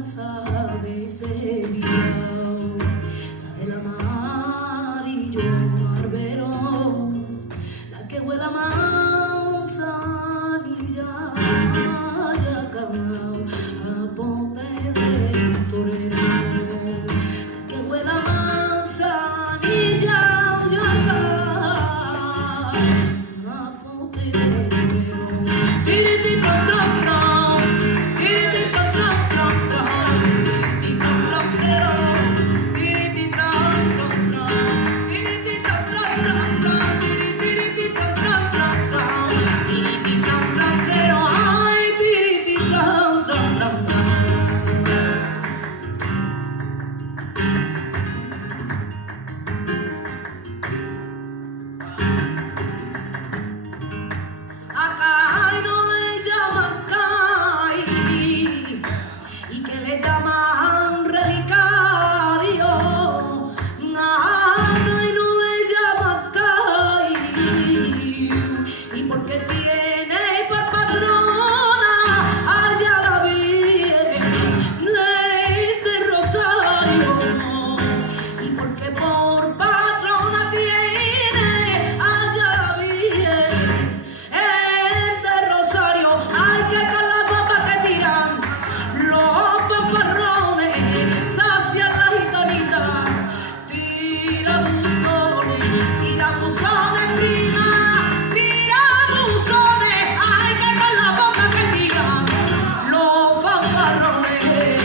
balsa de Sevilla, la del amarillo barbero, la que huele a manzanilla, ya cagao a pote de torero, la que huele a manzanilla, ya cagao a pote de torero. Tiritito, tron, tron, tiritito, tron, tron, tron, tiritito, tron, tron, tiritito, tron, tron, tiritito, tron, tron, tron, tiritito, tron, tron, tron, tiritito, tron, tron, ay, tiritito, tron, tron, tron. Acá no le llaman Cay y que le llaman relicario. Acá no le llaman Cay y porque tiene por patrona allá la Virgen de Rosario y porque por patrona tiene allá la Virgen de Rosario. Hay que con la papa que tiran los paparrones, sacian la gitanita, tira buzones, prima, tira buzones. Hay que con la papa que tiran los paparrones.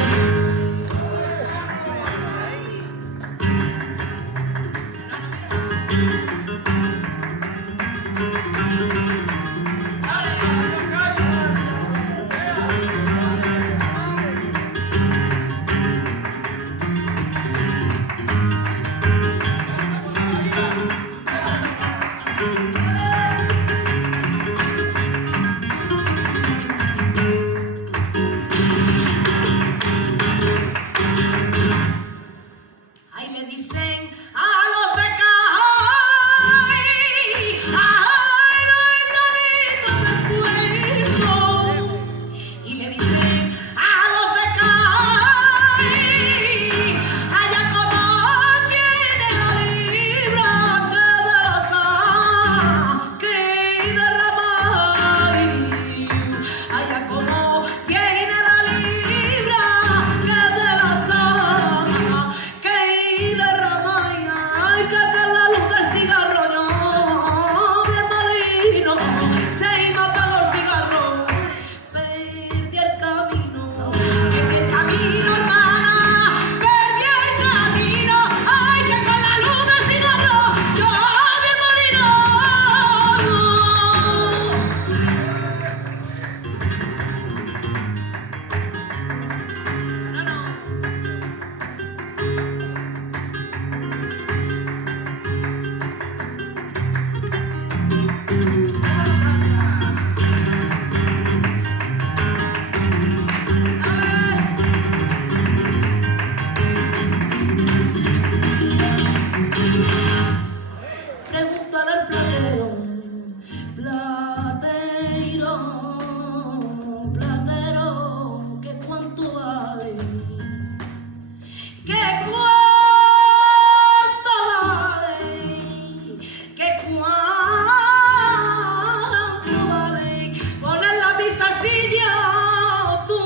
Ahí le dicen a los de Cay, ay, los enanitos del puerto. Y le dicen a los de Cay, allá como tiene la libra que de la que derramar. Allá como tiene la libra que de la que derrama, ay, que con la luz del cigarro no, mi hermanito, se me apagó el cigarro, perdí el camino, hermana, perdí el camino, ay, que con la luz del cigarro, yo, mi hermanito. No, no. Pregúntale al platero, platero, que cuánto vale, que cuánto vale, que cuánto vale, poner la misacilla tu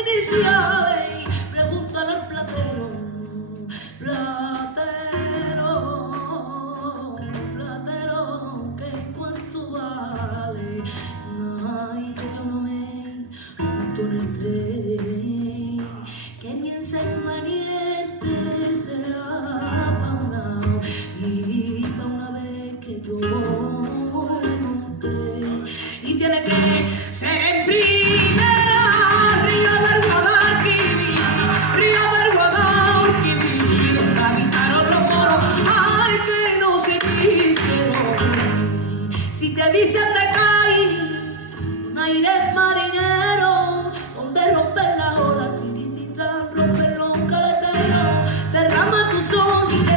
iniciales. Pregúntale al platero, que cuánto vale. Ay, que yo no me monto en el tren, que ni inconveniente será pa' una, y pa' una vez que yo me monté, y tiene que ser en primera, río del Guadalquivir, donde habitaron los moros, ay, que no se quisieron. Si te dicen de Cay, un aire marinero, donde rompen las olas, tirititran, rompen los caleteros, derrama tu son y te